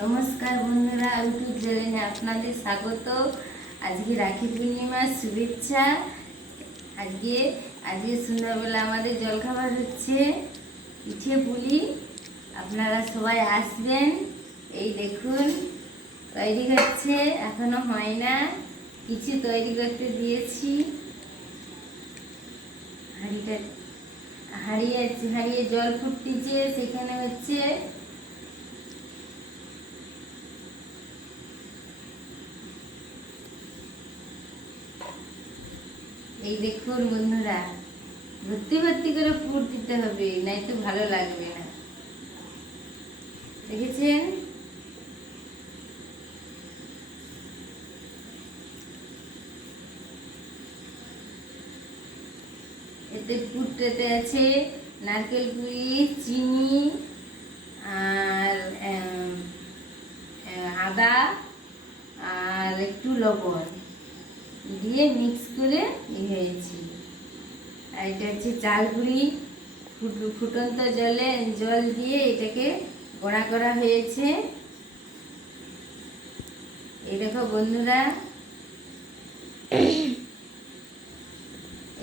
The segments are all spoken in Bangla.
নমস্কার বন্ধুরা, ইউটিউব চ্যানেলে আপনাদের স্বাগত। আজকে রাখি পূর্ণিমার শুভেচ্ছা। আজকে আজকে সন্ধ্যাবেলা আমাদের জলখাবার হচ্ছে পিঠে পুলি। আপনারা সবাই আসবেন। এই দেখুন তৈরি হচ্ছে, এখনো হয় না, কিছু তৈরি করতে দিয়েছি। হাঁড়িটা হাঁড়িয়ে জল ফুটতেছে, সেখানে হচ্ছে এই দেখুন বন্ধুরা, ভর্তি ভর্তি করে পুর দিতে হবে, নাই তো ভালো লাগবে না। দেখেছেন? এতে পুরটাতে আছে নারকেল কুড়ি, চিনি আর আদা আর একটু লবণ দিয়ে মিক্স করে হয়েছি। আর এটা হচ্ছে চাল গুঁড়ি, ফুটন্ত জল দিয়ে এটাকে গোড়া করা হয়েছে। এই দেখো বন্ধুরা,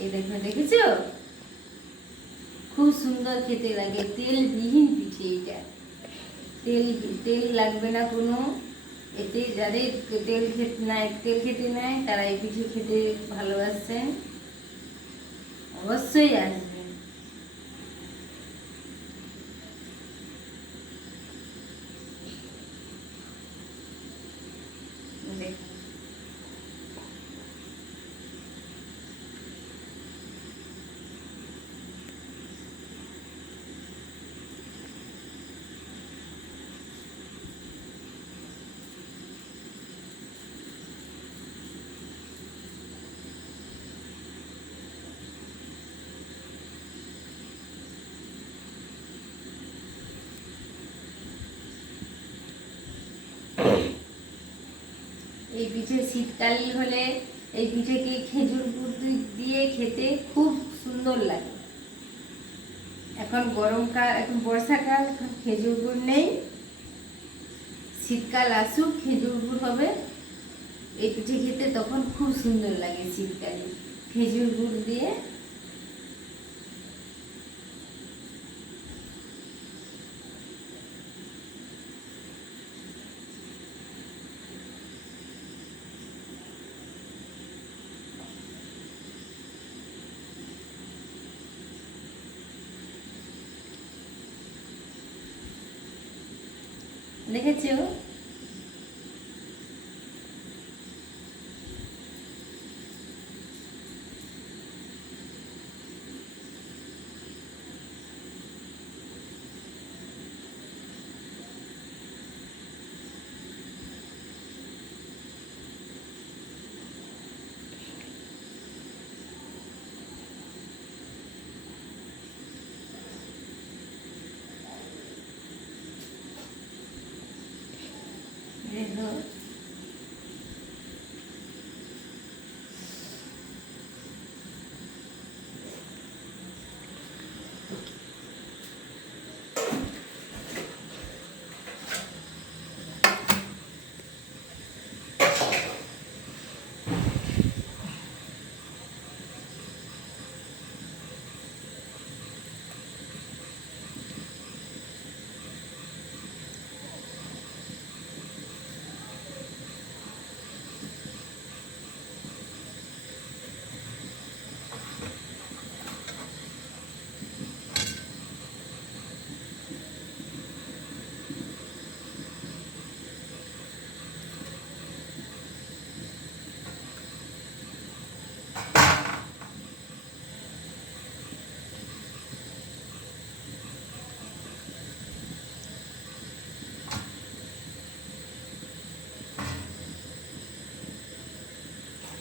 এই দেখো, দেখেছো? খুব সুন্দর খেতে লাগে, তেলবিহীন পিঠে। এটা তেল লাগবে না কোনো। এতে যাদের তেল খেতে নাই তারা এই পিঠে খেতে ভালোবাসেন, অবশ্যই আসবেন। দেখুন, এই পিঠে শীতকাল হলে এই পিঠেকে খেজুর গুড় দিয়ে খেতে খুব সুন্দর লাগে। এখন গরমকাল, এখন বর্ষাকাল, এখন খেজুর গুড় নেই। শীতকাল আসুক, খেজুর গুড় হবে। এই পিঠে খেতে তখন খুব সুন্দর লাগে শীতকালে, খেজুর গুড় দিয়ে। দেখেছো? দেখো,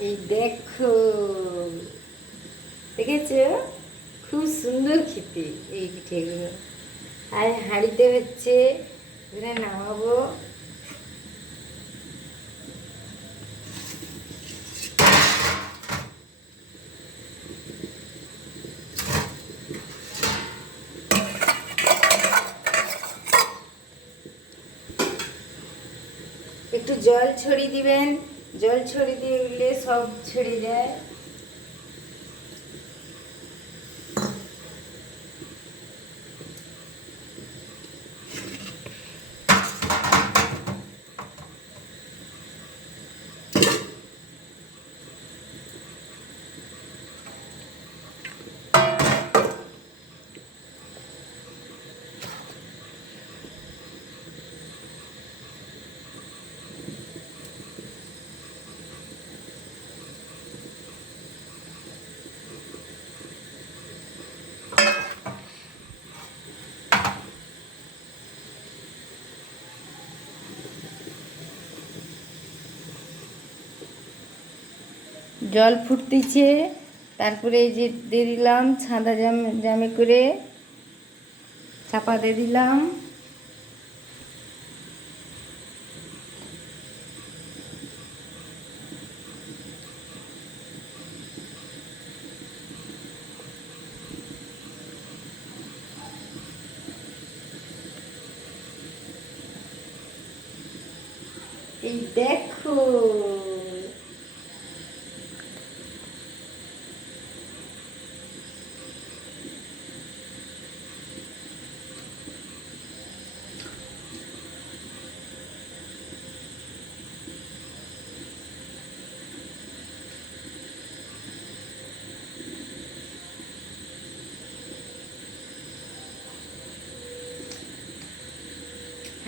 এই দেখো, দেখেছো? খুব সুন্দর খেতে এই পিঠেগুলো। আর হাঁড়িতে হচ্ছে, এগুলো নামাবো। একটু জল ছড়িয়ে দিবেন, জল ছড়িয়ে দিলে সব ছেড়ে যায়। জল ফুটতেছে, তারপরে এই যে দিয়ে দিলাম ছাদা জামে করে চাপা দিয়ে দিলাম। এই দেখো,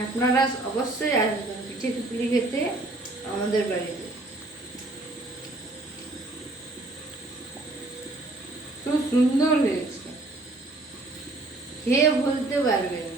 আপনারা অবশ্যই আসবেন পিঠে পুলি খেতে আমাদের বাড়িতে। খুব সুন্দর হয়েছে, খেয়ে বলতে পারবেন।